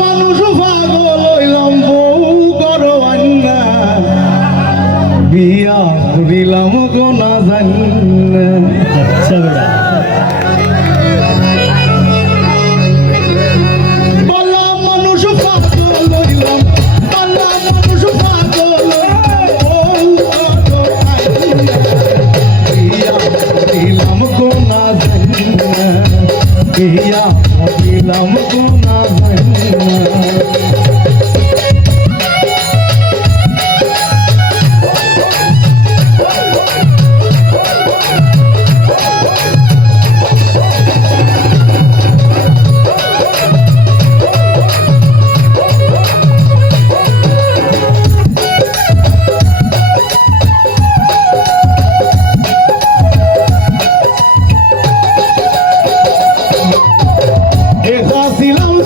মানুষ পাগল হইলাম বউ করো আন্না বিয়া করিলাম গোনা জান্না। আচ্ছা বেটা বালা মানুষ পাগল হইলাম বালা মানুষ পাগল হইলাম বউ করো আন্না বিয়া করিলাম গোনা জান্না বিয়া করিলাম গোনা জান্না।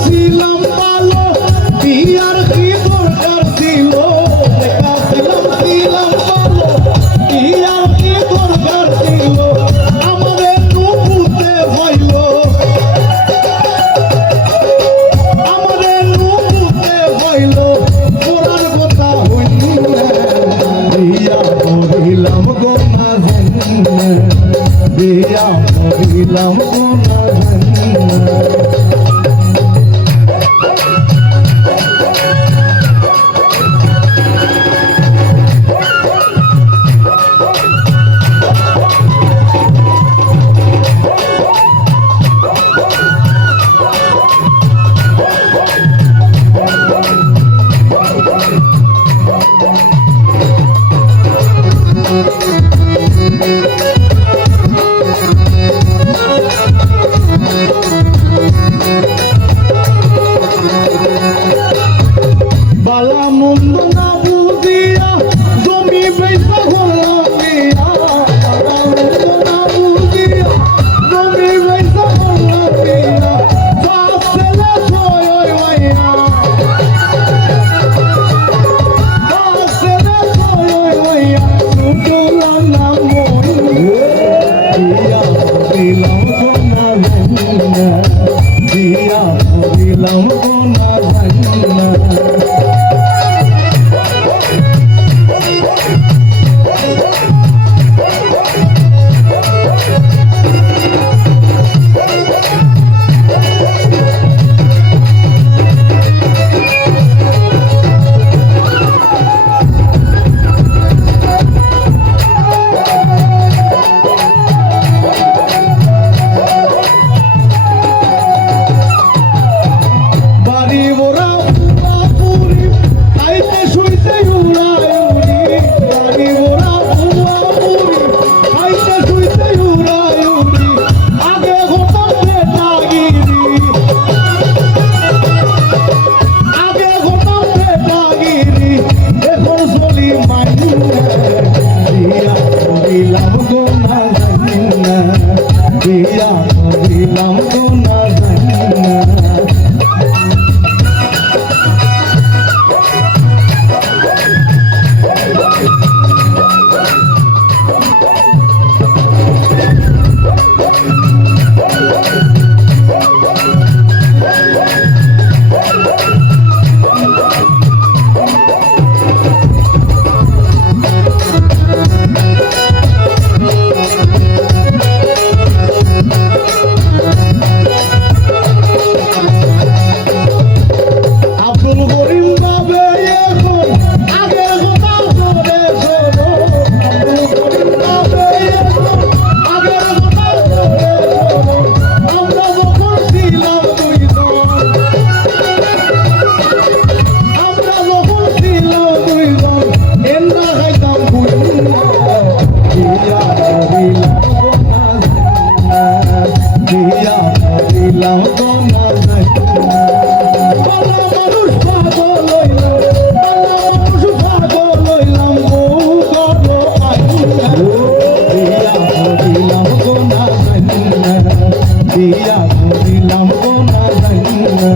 ছিলাম ভালো বিয়ার কি দরকার ছিল ছিলাম ভালো বিয়ার কি দরকার ছিল আমাদের নুপুতে হইল আমাদের নুপুতে হইল পুরার কথা হইল বিয়া করিলাম গোনা জান্না বিয়া করিলাম গোনা জান্না। বালা মন্দ না বুঝিয়া জমি বেচা করলাম বিয়া বালা মন্দ না বুঝিয়া জমি বেচা করলাম বিয়া বাপ ছেলে ছয় হইয়া বাপ ছেলে ছয় হইয়া শুধুলাম না মই বিয়া করিলাম গোনা জান্না বিয়া করিলাম গোনা জান্না। বাড়ি মোরা পুরি খাইতে শুইতে উড়াই উড়ি বাড়ি মোরা পুরি খাইতে শুইতে উড়াই উড়ি আগে ঘটাম বেটাগিরি আগে ঘটাম বেটাগিরি এখন চলি মাইনা বিয়া করিলাম গোনা জান্না বিয়া করিলাম গোনা জান্না। দিয়া করিলাম গোনা জান্না